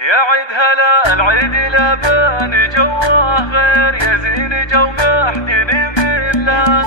يا عيد هلا العيد لبان جوه غير يزين جو محدن بالله.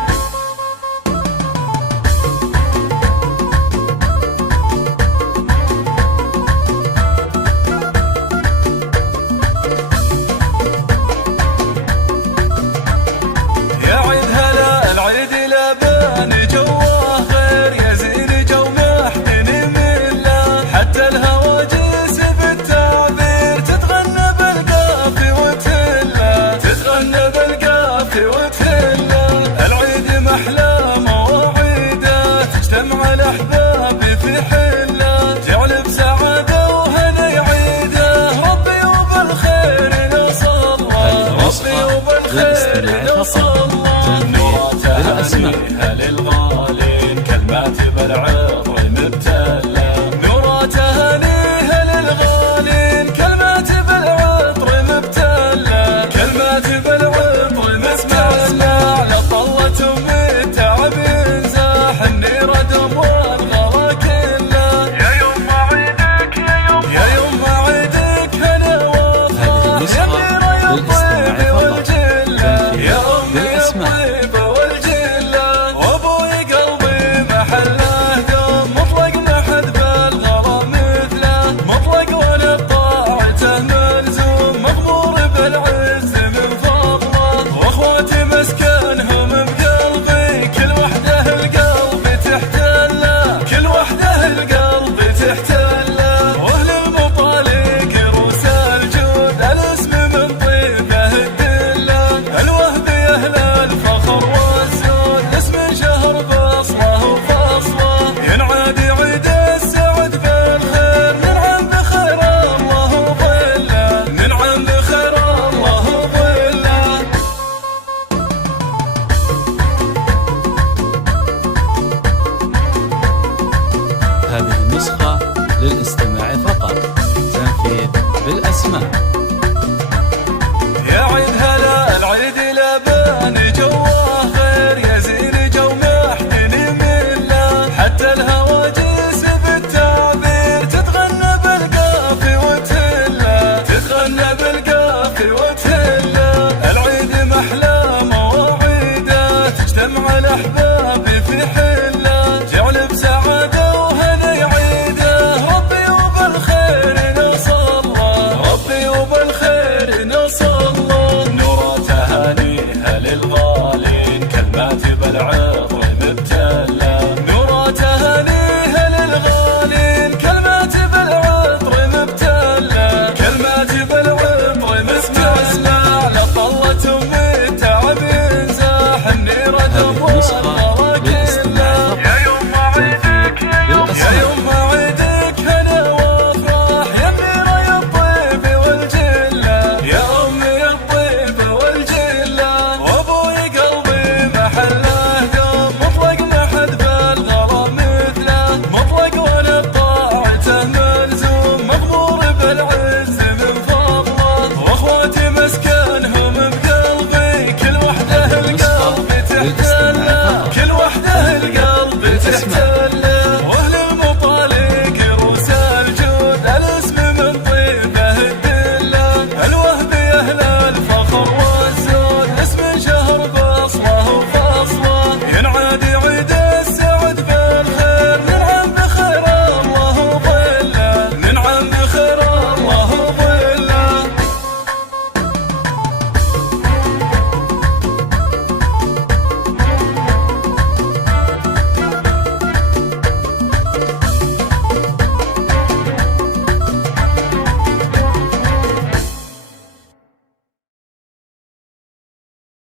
يا عيد هلا العيد لبان جوه غير يزين جو محدن بالله. حتى الهواجس بالتعبير تتغنى بالقافي وتلا، تتغنى بالقافي وتلا. العيد محلى مواعيده تجتمع الاحباب في حله، جعل بسعاده وهنا يعيده. ربي وبالخير نصلى، ربي وبالخير نصلى. نوراتها للغالين كلمات بالعطر مبتلى، نوراتها للغالين كلمات بالعطر مبتلى، كلمات بالعطر مبتلى. على طلة التعب ينزاح النير دم والغلا كله. يا يوم عيدك يا يوم عيدك هلا وافراح، يا غير الطيب والجله، يا امي الطيب والجله. وابوي قلبي محله دوم، مطلق ما حد بالغلا مثله، مطلق ولا بطاعته ملزوم، مغمور بالعز من فضله. واخواتي مسكنهم بقلبي، كل وحده القلب تحتله، كل وحده القلب تحتله. واهل المطالق روس الجود، الاسم من طيبه الدله. الوهب يا اهل الفخر والزود، اسم شهر فصله وفصله. ينعاد عيد السعد بالخير، ننعم بخير الله وظله، ننعم بخير الله وظله. هذه النسخة للاستماع فقط، تنفيذ بالأسماء.